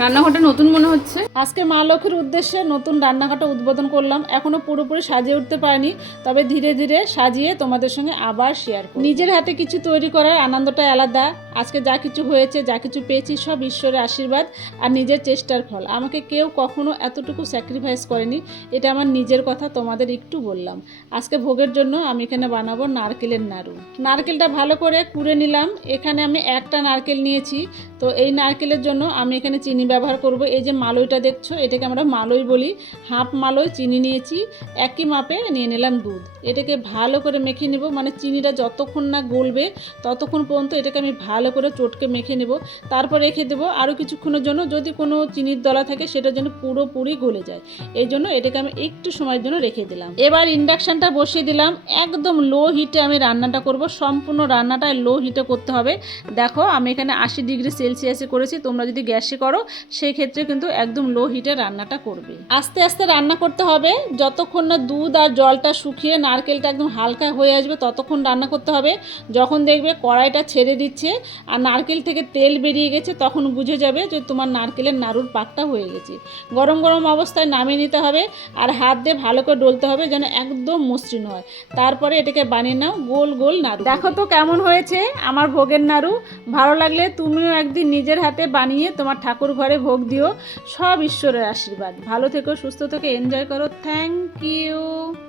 রান্নাঘরটা নতুন মনে হচ্ছে। আজকে মা লক্ষ্মীর উদ্দেশ্যে নতুন রান্নাঘরটা উদ্বোধন করলাম। এখনও পুরোপুরি সাজিয়ে উঠতে পারিনি, তবে ধীরে ধীরে সাজিয়ে তোমাদের সঙ্গে আবার শেয়ার করব। নিজের হাতে কিছু তৈরি করার আনন্দটা আলাদা। আজকে যা কিছু হয়েছে, যা কিছু পেয়েছি, সব ঈশ্বরের আশীর্বাদ আর নিজের চেষ্টার ফল। আমাকে কেউ কখনো এতটুকু স্যাক্রিফাইস করেনি, এটা আমার নিজের কথা তোমাদের একটু বললাম। আজকে ভোগের জন্য আমি এখানে বানাবো নারকেলের নাড়ু। নারকেলটা ভালো করে কুড়ে নিলাম। এখানে আমি একটা নারকেল নিয়েছি। তো এই নারকেলের জন্য আমি এখানে চিনি ব্যবহার করব। এই যে মালইটা দেখছো, এটাকে আমরা মালই বলি। হাফ মালই চিনি নিয়েছি, একই মাপে নিয়ে নিলাম দুধ। এটাকে ভালো করে মেখে নেব, মানে চিনিটা যতক্ষণ না গলবে ততক্ষণ পর্যন্ত এটাকে আমি ভালো করে চটকে মেখে নেব। তারপর রেখে দেবো আরও কিছুক্ষণের জন্য, যদি কোনো চিনির দলা থাকে সেটা যেন পুরোপুরি গলে যায়। এই জন্য এটাকে আমি একটু সময়ের জন্য রেখে দিলাম। এবার ইন্ডাকশানটা বসিয়ে দিলাম। একদম লো হিটে আমি রান্নাটা করব। সম্পূর্ণ রান্নাটাই লো হিটে করতে হবে। দেখো আমি এখানে 80 ডিগ্রি সেলসিয়াসে করেছি। তোমরা যদি গ্যাসে করো সেই ক্ষেত্রে কিন্তু একদম লো হিটে রান্নাটা করবে। আস্তে আস্তে রান্না করতে হবে, যতক্ষণ না দুধ আর জলটা শুকিয়ে নারকেলটা একদম হালকা হয়ে আসবে ততক্ষণ রান্না করতে হবে। যখন দেখবে কড়াইটা ছেড়ে দিচ্ছে আর নারকেল থেকে তেল বেরিয়ে গেছে, তখন বুঝে যাবে যে তোমার নারকেলের নাড়ুর পাকটা হয়ে গেছে। গরম গরম অবস্থায় নামিয়ে নিতে হবে আর হাত দিয়ে ভালো করে ডলতে হবে যেন একদম মসৃণ হয়। তারপরে এটাকে বানিয়ে নাও গোল গোল নাড়ু। দেখো তো কেমন হয়েছে আমার ভোগের নাড়ু। ভালো লাগলে তুমিও একদিন নিজের হাতে বানিয়ে তোমার ঠাকুর ঘরে ভোগ দিও। সব ঈশ্বরের আশীর্বাদ। ভালো থেকো, সুস্থ থেকো, এনজয় করো। Thank you.